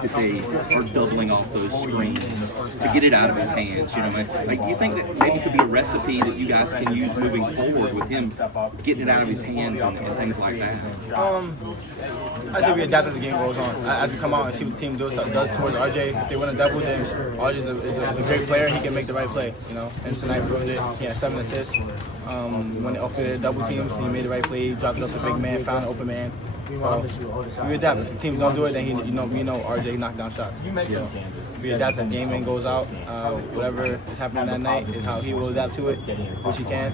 fact that they are doubling off those screens to get it out of his hands. You know, like you think that maybe could be a recipe that you guys can use moving forward with him getting it out of his hands and things like that. I say we adapt as the game goes on. As we come out and see what the team does towards RJ, if they win a double, then RJ is a great player. He can make the right play, you know. And tonight we proved it. He had 7 assists. When they offered double teams, he made the right play. He dropped it up to big man, found an open man. We adapt. If the teams don't do it, then we know RJ knocked down shots. So we adapt. As the game goes out, whatever is happening that night is how he will adapt to it, which he can.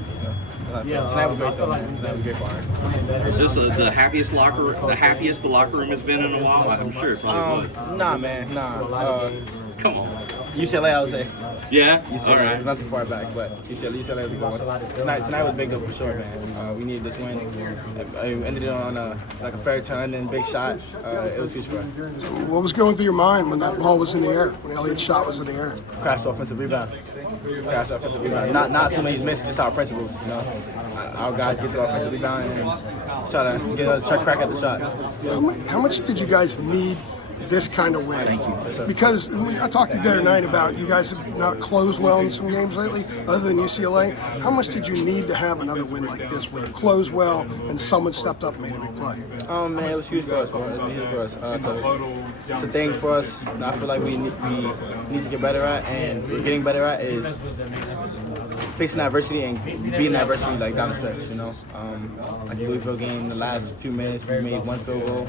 Tonight was great though. Tonight was great for him. Is this the happiest the locker room has been in a while? I'm sure it probably was. Nah, man, nah. Come on. UCLA, I would say. Yeah? UCLA, all right. not too far back, but UCLA was a good one. Tonight was big though for sure, man. We needed this win. We ended it on a fair turn and big shot. It was huge for us. What was going through your mind when that ball was in the air, when Elliott's shot was in the air? Crashed offensive rebound. Not so many misses, just our principles, you know. Our guys get to the offensive rebound and try to get a crack at the shot. How much did you guys need this kind of win? Because I talked to you the other night about you guys have not closed well in some games lately, other than UCLA. How much did you need to have another win like this where you closed well and someone stepped up and made a big play? Man, it was huge for us. It was huge for us. It's a thing for us. I feel like we need to get better at, and we're getting better at is facing adversity and beating adversity like down the stretch. You know, like the Louisville game, the last few minutes we made one field goal.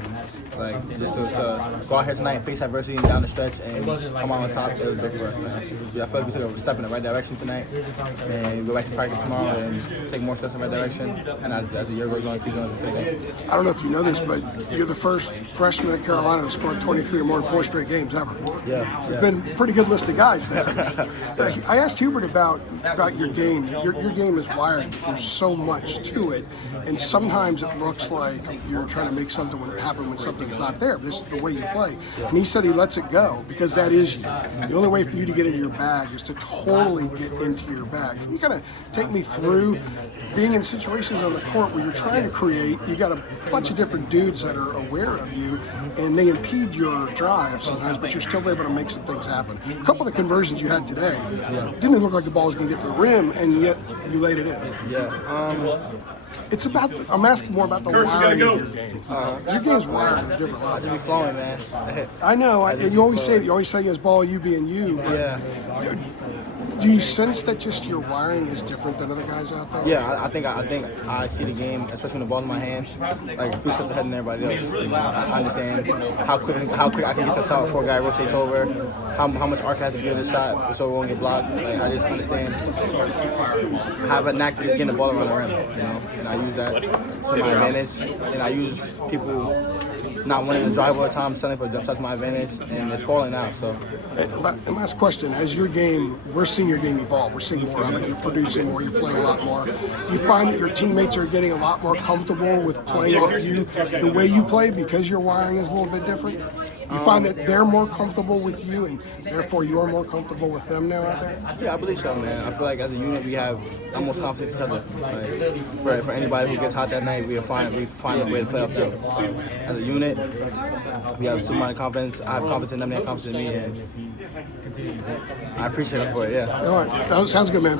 Like just to go out here tonight, face adversity and down the stretch, and come out on top. It was big for us. Man. I feel like we took a step in the right direction tonight, and go back to practice tomorrow and take more steps in the right direction. And as the year goes on, keep doing the same thing. I don't know if you know this, but you're the first freshman in Carolina to score 23 or more in 4 straight games ever. Yeah. It's been a pretty good list of guys there. I asked Hubert about your game. Your game is wired. There's so much to it, and sometimes it looks like you're trying to make something happen when something's not there. This is the way you play. And he said he lets it go because that is you. The only way for you to get into your bag is to totally get into your bag. Can you kind of take me through being in situations on the court where you're trying to create, you got a bunch of different dudes that are aware of you, and they impede your drive sometimes, but you're still able to make some things happen. A couple of the conversions you had today, didn't even look like the ball was going to get to the rim, and yet you laid it in. Yeah. It's about, I'm asking more about the wiring of your game. Your game's wired at a different I level. just be flowing, man. I know, and you always say it's ball you being you, but Yeah. do you sense that just your wiring is different than other guys out there? Yeah, I think I see the game, especially when the ball's in my hands, like a few steps ahead than everybody else. You know, I understand how quick I can get to the shot before a guy rotates over, how much arc I have to be on the shot so it won't get blocked. Like, I just understand. I have a knack for just getting the ball around the rim, you know, and I use that to my advantage. And I use people not wanting to drive all the time, selling for jump shots to my advantage, and it's falling out. So. And last question, as your game, we're seeing your game evolve. We're seeing more of it. You're producing more. You're playing a lot more. Do you find that your teammates are getting a lot more comfortable with playing off you the way you play because your wiring is a little bit different? You find that they're more comfortable with you, and therefore you're more comfortable with them now out there? Yeah, I believe so, man. I feel like as a unit we have almost confidence in each other. Like, for anybody who gets hot that night, we find a way to play off them. So, as a unit, we have some amount of confidence. I have confidence in them, they have confidence in me, and I appreciate them for it. Yeah. All right, that sounds good, man.